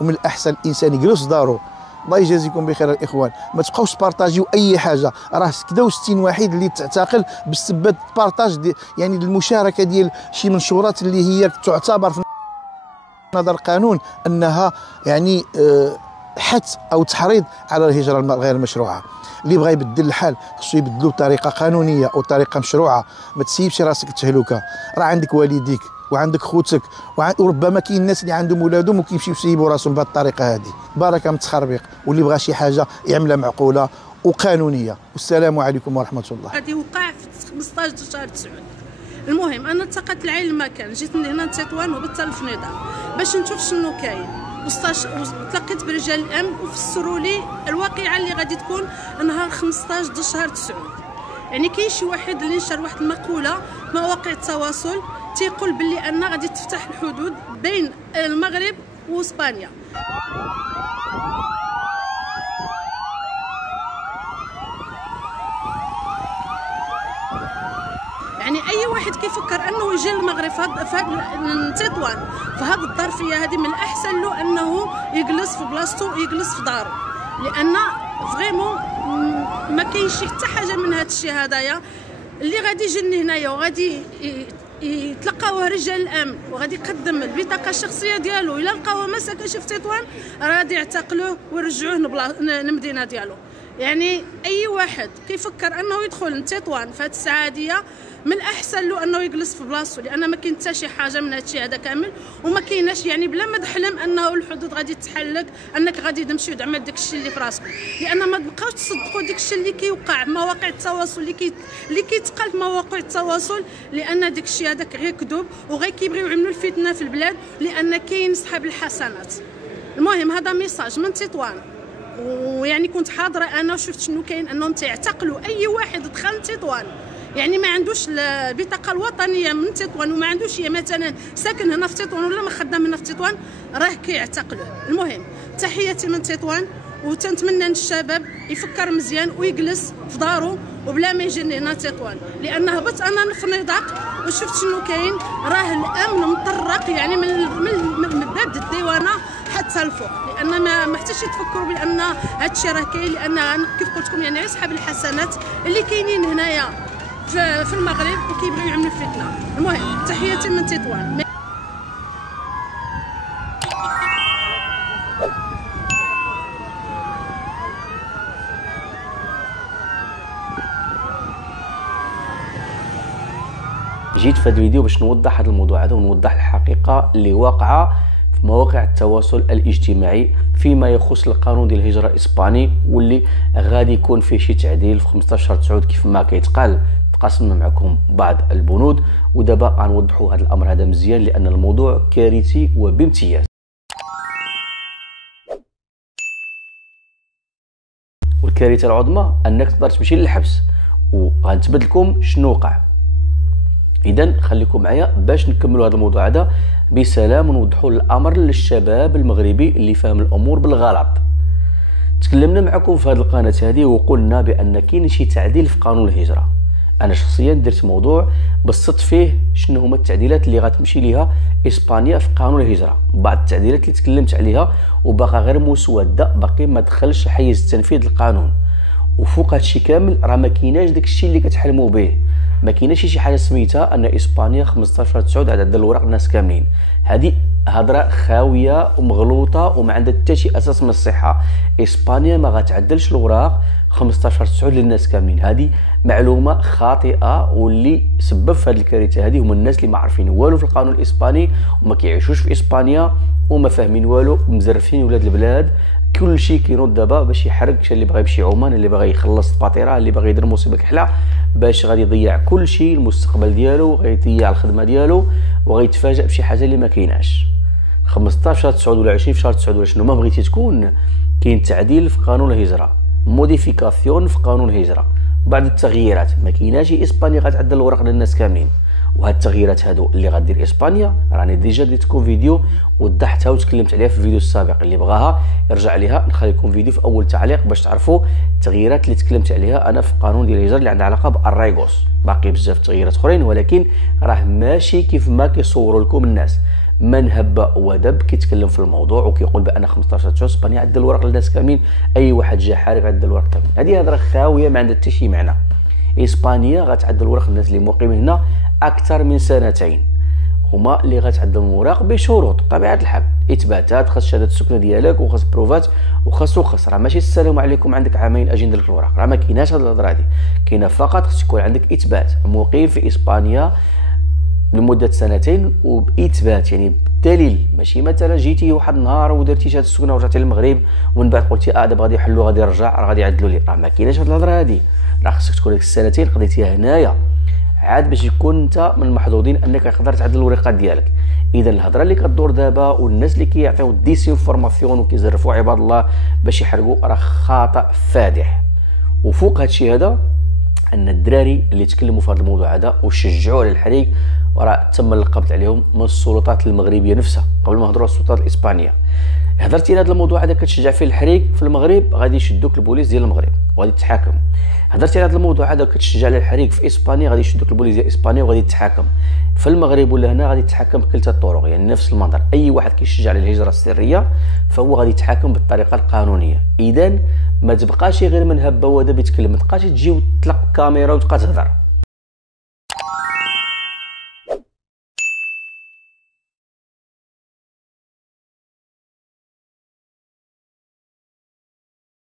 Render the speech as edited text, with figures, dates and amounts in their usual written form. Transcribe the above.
ومن الاحسن الانسان يجلس في دارو. الله يجازيكم بخير الاخوان، ما تبقاوش تبارطاجيو اي حاجه، راه كدا و60 واحد اللي تعتقل بسبب البارطاج يعني المشاركه ديال شي منشورات اللي هي تعتبر في نظر القانون انها يعني حث او تحريض على الهجره غير المشروعه. اللي بغى يبدل الحال خصو يبدلو بطريقه قانونيه او طريقه مشروعه، ما تسيبش راسك التهلكه. راه عندك والديك وعندك خوتك وربما كاين الناس اللي عندهم ولادهم وكيمشيو يسيبوا راسهم بهذه الطريقه هذه. بركه من التخربيق، واللي بغى شي حاجه يعملها معقوله وقانونيه. والسلام عليكم ورحمه الله. هذه وقع في 15 شهر 9. المهم انا التقيت العائله ما كان، جيت هنا لتطوان وهبطت لفنيدق باش نشوف شنو كاين، وتلاقيت برجال الامن وفسروا لي الواقعه اللي غادي تكون نهار 15 شهر 9. يعني كاين شي واحد اللي نشر واحد المقوله في مواقع التواصل تيقول باللي ان غادي تفتح الحدود بين المغرب واسبانيا. يعني اي واحد كيفكر انه يجي للمغرب في تطوان في هذه الظرفيه هذه، من الاحسن له انه يجلس في بلاصتو ويجلس في دارو، لان فريمون ما كاينش حتى حاجه من هذا الشيء هذايا اللي غادي يجي هنايا وغادي يتلقاوه رجال الامن وغادي يقدم البطاقه الشخصيه ديالو. الا لقاوه ما ساكنش في تطوان راه غادي يعتقلوه ويرجعوه للمدينه ديالو. يعني اي واحد كيفكر انه يدخل لتطوان في هذه الساعه هذه من الاحسن له انه يجلس في بلاصتو، لان ما كاين حتى شي حاجه من هذا الشيء هذا كامل، وما كايناش يعني بلا ما تحلم انه الحدود غادي تحلك، انك غادي تمشي وتعمل داك الشيء اللي في راسك، لان ما تبقاوش تصدقوا داك الشيء اللي كيوقع في مواقع التواصل اللي كيتقال في مواقع التواصل، لان داك الشيء هذاك غير كذوب وغير كيبغيو يعملوا الفتنه في البلاد، لان كاين صحاب الحسنات. المهم هذا ميساج من تطوان، ويعني كنت حاضره انا وشفت شنو كاين، انهم تيعتقلوا اي واحد دخل تطوان يعني ما عندوش البطاقه الوطنيه من تطوان وما عندوش مثلا ساكن هنا في تطوان ولا ما خدام هنا في تطوان راه كيعتقلوه. المهم تحياتي من تطوان، وتنتمنى ان الشباب يفكر مزيان ويجلس في دارو وبلا ما يجي هنا تطوان، لان هبط انا في فنيدق وشفت شنو كاين، راه الامن مطرق يعني من باب الديوانه حتى الفوق، لان ما حتىش تفكروا بان هذا الشيء راه كاين، لان كيف قلت لكم يعني اصحاب الحسنات اللي كاينين هنايا في المغرب وكيبغيو يعملوا فتنه. المهم تحياتي من تطوان. جيت في هذا الفيديو باش نوضح هذا الموضوع هذا ونوضح الحقيقه اللي واقعه في مواقع التواصل الاجتماعي فيما يخص القانون ديال الهجره الاسباني، واللي غادي يكون فيه شي تعديل في 15/9 كيف ما كيتقال. تقاسمنا معكم بعض البنود ودابا غنوضحوا هذا الامر هذا مزيان، لان الموضوع كارثي وبامتياز. والكارثه العظمى انك تقدر تمشي للحبس، وغنثبت لكم شنو وقع. اذا خليكم معايا باش نكملوا هذا الموضوع هذا بسلام ونوضحوا الامر للشباب المغربي اللي فاهم الامور بالغلط. تكلمنا معكم في هذه القناه هذه وقلنا بان كاين شي تعديل في قانون الهجره. انا شخصيا درت موضوع بسطت فيه شنو هما التعديلات اللي غتمشي ليها اسبانيا في قانون الهجره، بعض التعديلات اللي تكلمت عليها وباقا غير مسوده، باقي ما دخلش حيز التنفيذ القانون. وفوق هادشي كامل راه ما كايناش داكشي اللي كتحلموا به، ما كايناش شي حاجه سميتها ان اسبانيا 15/9 عاد عدل الوراق الناس كاملين. هذه هضره خاويه ومغلوطه وما عندها حتى شي اساس من الصحه. اسبانيا ما غتعدلش الوراق 15/9 للناس كاملين، هذه معلومه خاطئه، واللي سبب في هذه الكارثه هذه هما الناس اللي ما عارفين والو في القانون الاسباني وما كيعيشوش في اسبانيا وما فاهمين والو، مزرفين ولاد البلاد. كل شيء كينوض دابا باش يحرق، اللي باغي يمشي عمان، اللي باغي يخلص الفاتوره، اللي باغي يدير مصيبه كحله، باش غادي يضيع كل شيء، المستقبل ديالو غيضيع الخدمه ديالو وغيتفاجئ بشي حاجه اللي ما كايناش. 15/9 ولا 20/9 ولا شنو ما بغيتي تكون، كاين تعديل في قانون الهجره، موديفيكاسيون في قانون الهجره، بعض التغييرات. ما كايناش اسبانيا غتعدل الوراق للناس كاملين، وهاد التغييرات هادو اللي غدير اسبانيا راني ديجا درت لكم فيديو وضحتها وتكلمت عليها في الفيديو السابق، اللي بغاها يرجع ليها، نخلي لكم فيديو في اول تعليق باش تعرفوا التغييرات اللي تكلمت عليها انا في قانون ديال الهجره اللي عندها علاقه بالرايغوس. باقي بزاف تغييرات اخرين، ولكن راه ماشي كيف ما كيصوروا لكم الناس، من هب ودب كيتكلم في الموضوع وكيقول بان 15 شهر اسبانيا عدى الورق للناس كاملين، اي واحد جا حارق عدى الورق كاملين. هذه هضره خاويه ما عندها حتى شي معنى. اسبانيا غتعدل الورق للناس اللي مقيمين هنا اكثر من 2 سنين، هما اللي غتعدل الوراق بشروط بطبيعه الحال، اثباتات، خاص شهاده السكنه ديالك وخاص بروفات وخاص راه ماشي السلام عليكم عندك عامين اجي ندير لك الوراق، راه ما كايناش هاد الهضره هادي، كاينه فقط خاص يكون عندك اثبات مقيم في اسبانيا لمده 2 سنين وباثبات، يعني بالدليل، ماشي مثلا جيتي واحد النهار ودرتي شهاده السكنه ورجعتي للمغرب ومن بعد قلتي دابا غادي يحلوا غادي يرجع راه غادي يعدلوا لي، راه ما كايناش هاد الهضره هادي، راه خاصك تكون ديك 2 سنين قضيتيها هنايا عاد باش يكون انت من المحظوظين انك تقدر تعدل الورقات ديالك. اذا الهضره اللي كدور دابا والناس اللي كيعطيو ديسانفورماسيون وكيزرفوا عباد الله باش يحرقوا راه خطا فادح. وفوق هادشي هذا ان الدراري اللي تكلموا في هذا الموضوع هذا وشجعوا على الحريق وراه تم القبض عليهم من السلطات المغربيه نفسها قبل ما نهضروا على السلطات الاسبانيه. هضرتي على هذا الموضوع هذا كتشجع فيه الحريق في المغرب غادي يشدوك البوليس ديال المغرب وغادي تتحاكم. هضرتي على هذا الموضوع هذا كتشجع على الحريق في اسبانيا غادي يشدوك البوليس ديال اسبانيا وغادي تتحاكم في المغرب ولا هنا غادي تتحاكم بكلتا الطرق، يعني نفس المنظر. اي واحد كيشجع على الهجره السريه فهو غادي يتحاكم بالطريقه القانونيه. اذا ما تبقاش غير من هبه ودب يتكلم، ما تبقاش تجي وتطلق كاميرا وتبقى تهضر،